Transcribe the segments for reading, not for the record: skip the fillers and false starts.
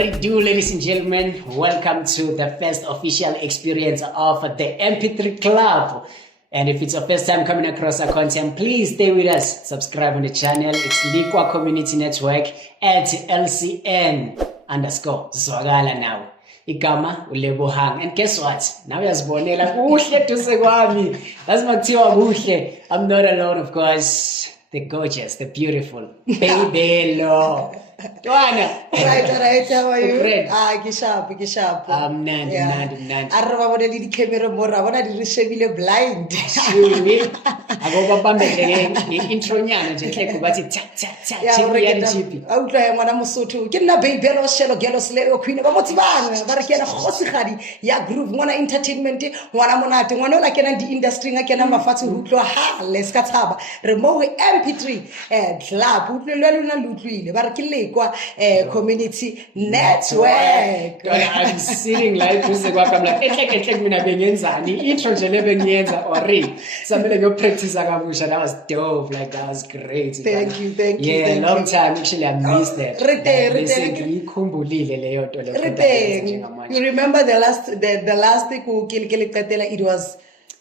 What it do, ladies and gentlemen? Welcome to the first official experience of the MP3 Club. And if it's your first time coming across our content, please stay with us. Subscribe on the channel. It's Liqua Community Network at LCN_Zwakala now. Igama ulebohang. And guess what? Now uyazibonela kuhle duze kwami. Lazimakuthiwa kuhle. I'm not alone, of course. The gorgeous, the beautiful, Babelo. Right, how are you? Great. Kisharp. Mnandi. Araba bona le di-camera mo ra bona di re shebile blind. Akobabambele intronyana nje hle kubathi tha GP. A utlwa ya ngwana Mosotho ke nna Babelo Shelo Gelo Sile o Queen ba motse bana ba re ke na kgosigadi ya groove ngwana entertainment ngwana monate ngwana o la kena di industry nga kena mafatshe ho utlwa ha le ska tshaba re mo MP3 club utlwe lona lutlwile ba re ke Liqua Community Network. I'm sitting like duze kwakho, I'm like ehle mina bengenzani intro nje lebengiyenza already samele ngiyo practice akabusha. That was dope, like that was great. Thank you. Yeah, long time actually. I missed that. You remember the last thing it was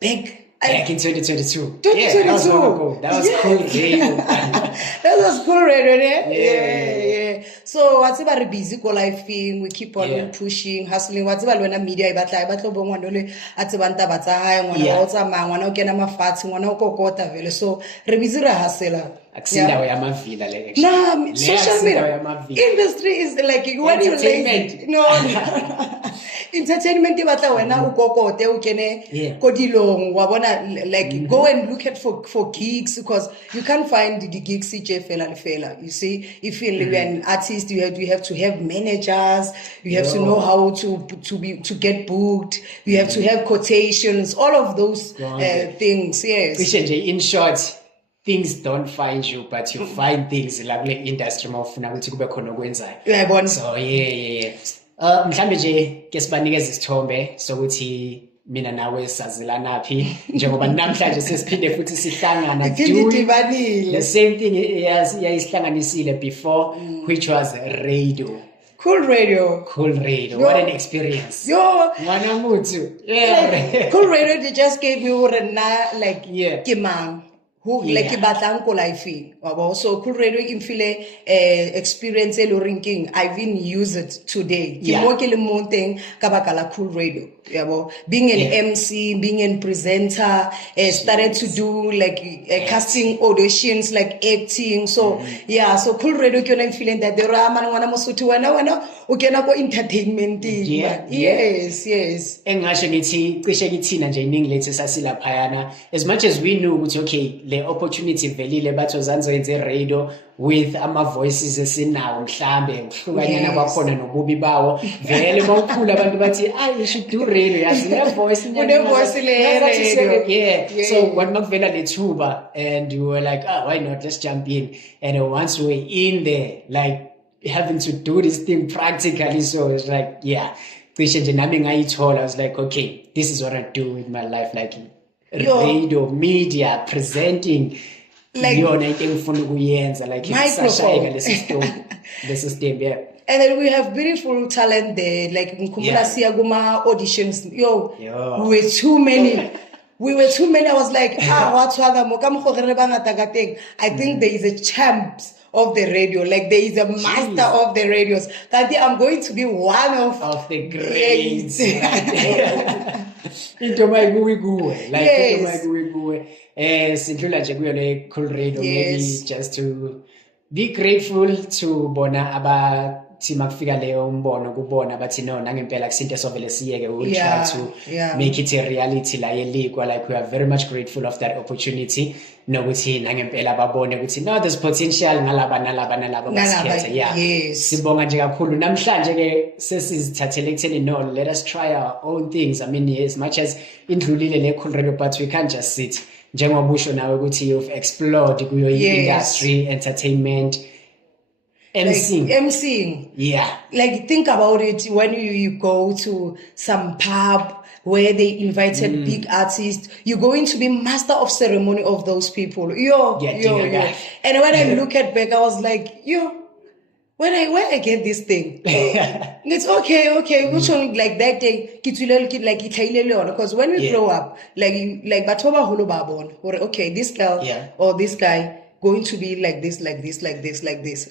big. Back in 2022. 2022. Yeah, that was long ago. That was cool radio. That was cool radio, yeah. So what's about busy go life thing? We keep on pushing, hustling. What's about when media ibatla bo ngwana le atsebanta ba tsa hae ngwana o tsamaya ngwana o kena mafatsi ngwana o kokota vele. So re busy re hustler. Akusindawo yamavila le actually. No, social media industry is like when you lazy. No. Entertainment batla wena o kokote o kene ko dilong wa bona, like go and look at for gigs, because you can't find the gigs fela. You see, if you're an artist, you have to have managers, you have to know how to get booked, you have to have quotations, all of those things. Yes. In short, things don't find you, but you find things like the industry mawufuna ukuthi kube khona okwenzayo. Uyayibona. So yeah. Mhlambe nje ke sibanikeza isithombe sokuthi mina nawe sazilanaphi njengoba namhlanje sesiphinde futhi sihlangana the same thing yayisihlanganisile before, which was radio. Cool radio. What an experience. Ngwana muthu. Yeah. Cool radio, they just gave me like kimang. Who like batlang ko life so cool radio infile experience lo ranking. I've even used it today. Ke mo ke le monteng ka baka la cool radio. Being an MC, being a presenter, started to do like casting auditions, like acting. So so cool radio ke yona feeling that the rama ngwana Mosotho wena o kena ko entertainment. Yes. Engasho ngithi cishe kithina nje iningi lethu sasilaphayana, as much as we knew ukuthi okay le opportunity velile batho zanzoyenze radio with ama voices esinawo mhlambe ukuhlukanyana kwakhona nobubi bawo vele mawukhula abantu bathi you should do radio yazi le voice le radio. So what makuvela lethuba and you were like why not, let's jump in. And once we were in there, like having to do this thing practically, so it's like cishe nje nami ngayithola. I was like okay, this is what I do with my life, like radio, media, presenting, like yona into engifuna ukuyenza, like microphone the system. And then we have beautiful talent there, like ngikhumbula siya kuma auditions. We were too many. I was like what's other mo ka mogore re bangata ka teng. I think there is a champs of the radio, like there is a master of the radios. That I'm going to be one of the greats. Into mayibuyi kuwe, like into mayibuyi kuwe. Sidlula nje kuyona cool radio, maybe just to be grateful to bona abathi makufika leyo umbono kubona bathi no nangempela kusinto esovele siyeke. We try to make it a reality la yeLiqua. Like we are very much grateful of that opportunity. Nokuthi nangempela babone ukuthi no, there's potential ngalaba basikhethe. Sibonga nje kakhulu namhlanje ke sesizithathele ekutheni no, let us try our own things. I mean, as much as indlulile le cool radio, but we can't just sit njengoba busho nawe ukuthi you've explored kuyo industry, entertainment, MCing. Like think about it, when you go to some pub where they invited big artists, you're going to be master of ceremony of those people. And when I look at back, I was like, where I get this thing, it's okay. Which one, like that day, because when we grow up, like Batoba Holo Babon, or okay, this girl or this guy going to be like this.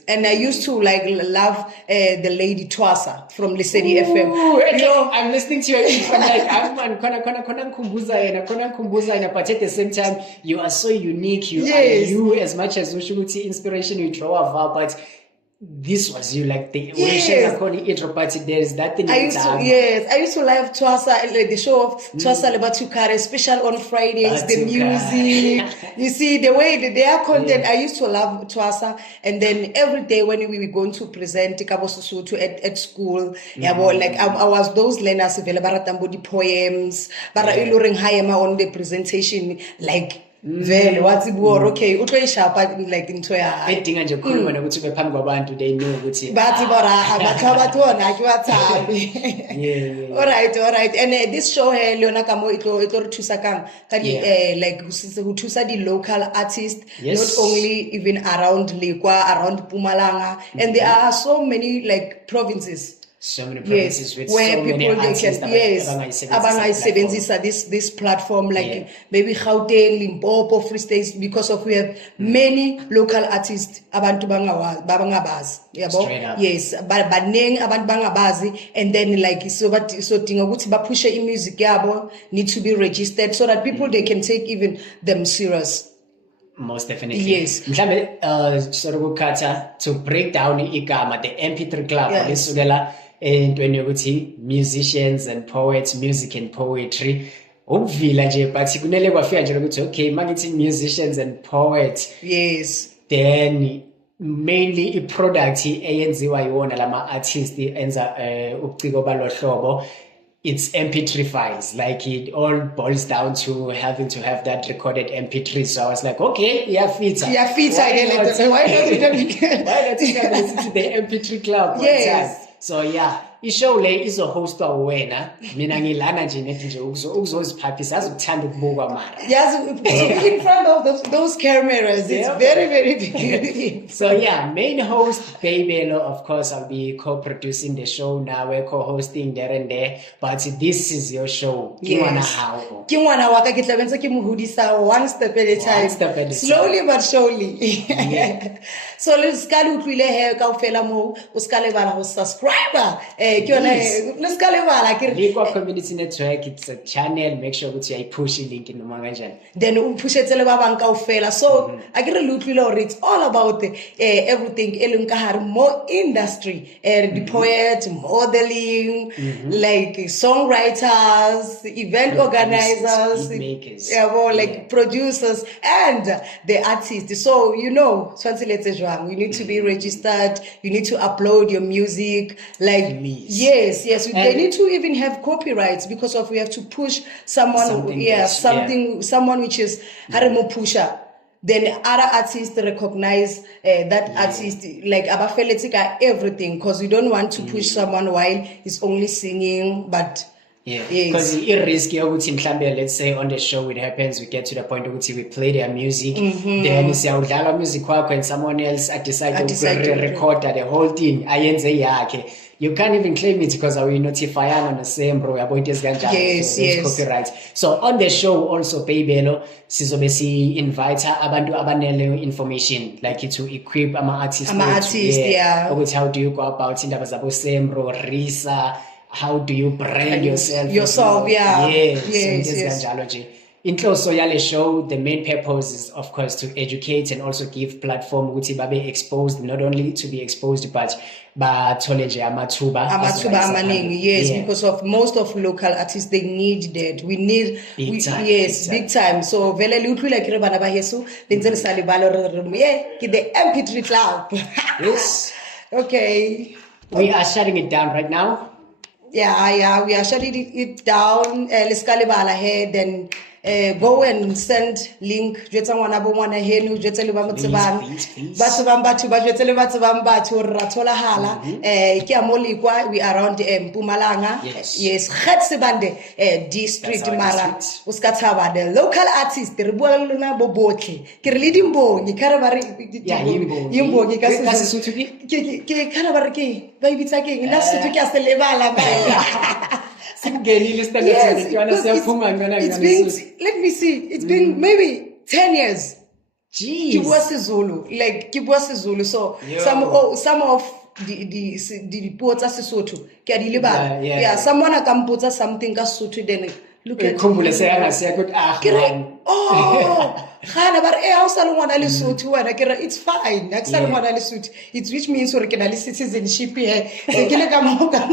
And I used to like love the lady Twasa from Lesedi FM. I'm listening to your info, like I'm kona kumbuza, but at the same time, you are so unique. You are you as much as Ushuguti inspiration you draw of, but this was you, like the there's that thing. I used to love Twasa, like the show of Twasa Lebatukare, special on Fridays, the music. You see the way their content. I used to love Twasa, and then every day when we were going to present Kabosusutu at school, like I was those learners available the poems, but on the presentation, like. Vele wathi buor okay utoyishapa like into ya edinga nje ukukhuluma nokuthi ube phambi kwabantu they know ukuthi bathi bora abathona akiwathabi all right and this show here Leona Kamo itlo re thusa kang ka di like ho thusa di local artists, not only even around Lekwa, around Mpumalanga, and there are so many like provinces. So many provinces with where so people many they can this platform like maybe Gauteng, Limpopo, Free State, because of we have many local artists abantu bangabazi yabo. Yes, but neng abantu bangabazi, and then like so dinga ukuthi bapushe music yabo need to be registered so that people they can take even them serious. Most definitely. Yes. Mhlambe sorokukhatha to break down igama the MP3 Club lisukela entweni yokuthi musicians and poets, music and poetry. Ukuvila nje but kunele kwafika nje ukuthi okay mangithi musicians and poets. Yes. Then mainly I product eyenziwa yiwona lama artists enza ubuciko balohlobo. It's MP3 files. Like it all boils down to having to have that recorded MP3. So I was like, okay, fita. Why not listen to the MP3 Club one time? So ishow le izohostwa wena mina ngilana nje nethi nje ukuzoziphaphisa azokuthanda ukubukwa mara. Yes, in front of those cameras it's very very big. So main host Baybelo, of course I'll be co-producing the show now, we're co-hosting there and there, but this is your show. Kingwana waka ke tlabentswe ke mohudisa one step at a time, slowly but surely. So let's go utlwile he kaofela mo o ska lebala ho subscriber let's go Lekwa Community Network, it's a channel, make sure that you push the link in the magazine. Then pushetsele ba bang kaofela. So akere lutlwile or it's all about everything eleng ka hare mo industry, the poet, modeling, like songwriters, event organizers, makers, like producers and the artists. So you you need to be registered, you need to upload your music, like yes, they need to even have copyrights because of we have to push someone someone which is haremo pusher. Then other artists recognize that artist, like abafeletika everything, because we don't want to push someone while he's only singing, but because it's risky. Let's say on the show it happens, we get to the point where we play their music, then you see our music and someone else decide to record the whole thing. You can't even claim it because I will notify on the same bro. Copyright. So on the show also Baybelo sizobesi invite abantu abanele information like to equip ama artists. How do you go about indaba zabo sembro Risa? How do you brand yourself? Yes. Inhloso yale show, the main purpose is of course to educate and also give platform ukuthi babe exposed, not only to be exposed but bathole nje amathuba amaningi, because of most of local artists they need that. We need big time. So vele lutlwile ke re bana ba heso le ntse re sa le balo ke the MP3 Club. Yes. Okay. We are shutting it down right now. We are shutting it down. Let's go ahead and go and send link jwetsa ngwana bo ngwana heno jwetsa le ba motsebang ba tsebang batho ba jwetsa le ba tsebang batho re ra tholahala ke a Molikwa, we are around Mpumalanga. Yes Gatsebande district mara o ska tshaba the local artist re bua le lona bo botle ke re le dimbongi ka re ba re imbongi ka se ke kana ba re ke ba ibitsa ke nna se ke a se lebala ba it's been, let me see, it's been maybe 10 years. Jeez. Ke bua Sezulu. So some of the poets are Sesotho. Ke a di lebala. Yeah, someone akampotsa something ka Sesotho then look at Khana bar ha o sa le ngwana le Sotho wena ke re it's fine ha ke sa le ngwana le Sotho, it which means hore ke na le citizenship here se ke le ka mo ka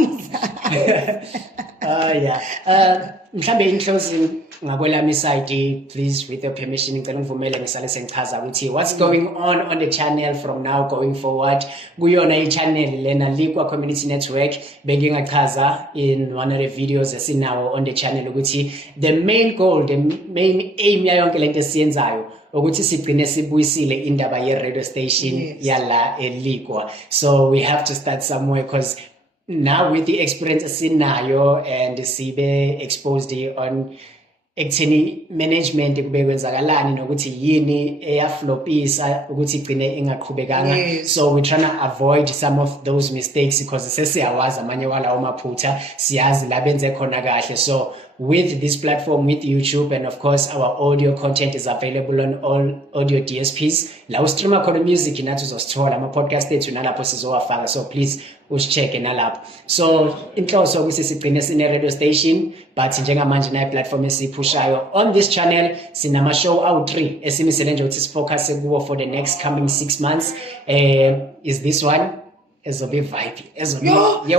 mhlambe in closing ngakwelami side, please with your permission ngicela ngivumele ngisale sengichaza ukuthi what's going on the channel from now going forward. Kuyona i-channel lena Likwa Community Network bengingachaza in one of the videos esinawo on the channel ukuthi the main goal, the main aim ya yonke lento esiyenzayo ukuthi sigcine sibuyisile indaba ye-radio station yala eLikwa. So we have to start somewhere because now with the experience esinayo and sibe exposed on ekutheni management kube kwenzakalani nokuthi yini eyaflopisa ukuthi igcine ingaqhubekanga. So we trying to avoid some of those mistakes because sesiyawazi amanye walawo maphutha siyazi la benze khona kahle. So with this platform, with YouTube, and of course our audio content is available on all audio DSPs. La streamer khona music nathi uzosithola ama podcast ethu nalapho sizowafaka. So please usicheck nalapho. So inhloso ukuthi sigcine sine radio station but njengamanje na platform esiphushayo on this channel sinama show awu 3 esimisele nje ukuthi sifocus kuwo for the next coming 6 months. Is this one ezobe vibe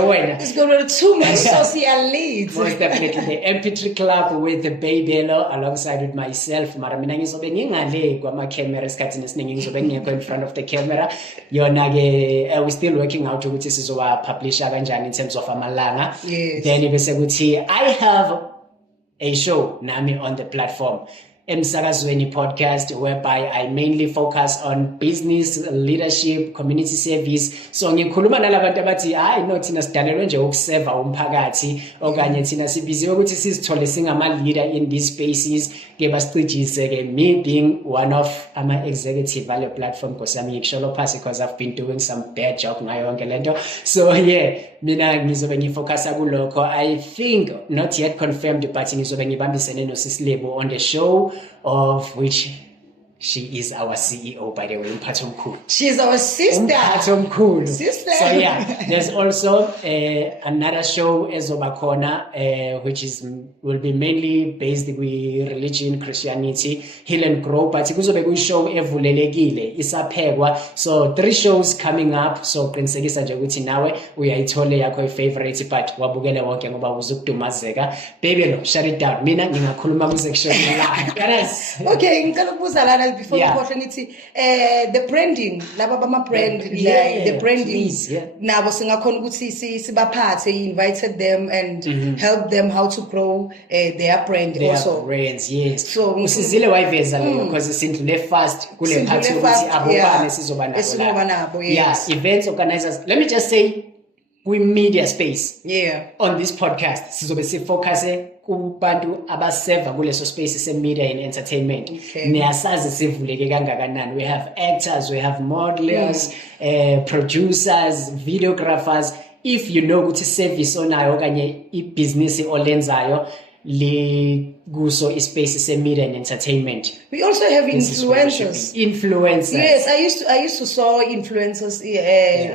wena it's going to be too much social leads. Most definitely the MP3 Club with the Babelo alongside with myself. Mara mina ngizobe ngingale kwama camera esikhathini esiningi ngizobe ngekho in front of the camera. Yona ke we still working out ukuthi sizowa publisher kanjani in terms of amalanga. Then bese kuthi I have a show nami on the platform Emsakazweni podcast whereby I mainly focus on business, leadership, community service. So ngikhuluma nalabantu abathi hayi no thina sidalelwe nje ukuseva umphakathi okanye thina sibiziwe ukuthi sizithole singama leader in these spaces ke basicijise ke me being one of ama executive value platform kosami ngisholo phasi because I've been doing some bad job ngayo yonke lento. So mina ngizobe ngifocusa kulokho. I think not yet confirmed but ngizobe ngibambisene no Sisilebo on the show, of which she is our CEO, by the way, Mphatho Mkhulu. She's our sister. Mphatho Mkhulu. Sister. So there's also another show ezoba khona which will be mainly based with religion, Christianity, Heal and Grow, but kuzobe kuyishow evulelekile isaphekwa. So 3 shows coming up. So qinisekisa nje ukuthi nawe uyayithole yakho favorite but wabukele wonke ngoba uzukudumazeka. Baby lo, shut it down. Mina ngingakhuluma ku section la. Guys. Okay, ngicela ukubuza lana before ukhohle ngithi the branding laba bama brand the branding nabo singakhona ukuthi sibaphathe, invited them and help them how to grow their brand also. Brands, yes. So usizile wayiveza leyo because sindlule fast kule part ukuthi abobane sizoba nabo. Events organizers. Let me just say we media space. On this podcast sizobe sifocus kubantu abaseva kuleso space se media and entertainment. Niyasazi sivuleke kangakanani. We have actors, we have modelers, producers, videographers. If you know ukuthi service onayo kanye business olenzayo li kuso space se media and entertainment. We also have influencers. Yes, I used to saw influencers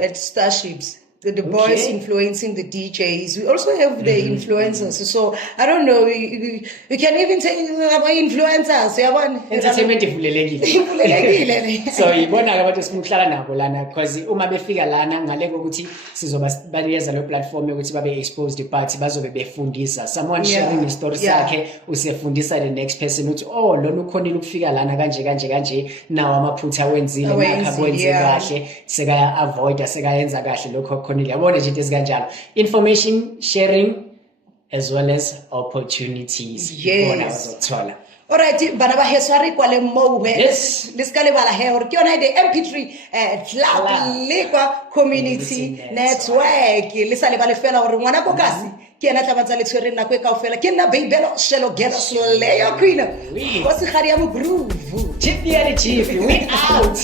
at Starships. The boys influencing the DJs. We also have the influencers. So I don't know. We can even say about influencers. Entertainment ifulelekile. So ibona abantu simuhlala nabo lana because uma befika lana ngale ukuthi sizoba baliyeza le platform ukuthi babe exposed but bazobe befundisa. Someone sharing a story sakhe usefundisa the next person ukuthi lona ukhonile ukufika lana kanje nawo amaphutha wenzile makha kwenze kahle seka avoid sekayenza kahle lokho khonile yabona nje into ezikanjalo. Information sharing as well as opportunities. Alright, bana ba heso a re kwale mo we. Yes. Le ska le bala he hore ke yona the MP3 club le kwa community network le sa le ba le fela hore ngwana ko kasi ke ena tla batsa le tshwere nako e kaofela ke nna Babelo Shelo Gelo Slayer Queen Oui. go se gari ya mo groove Chippy and Chippy, we out.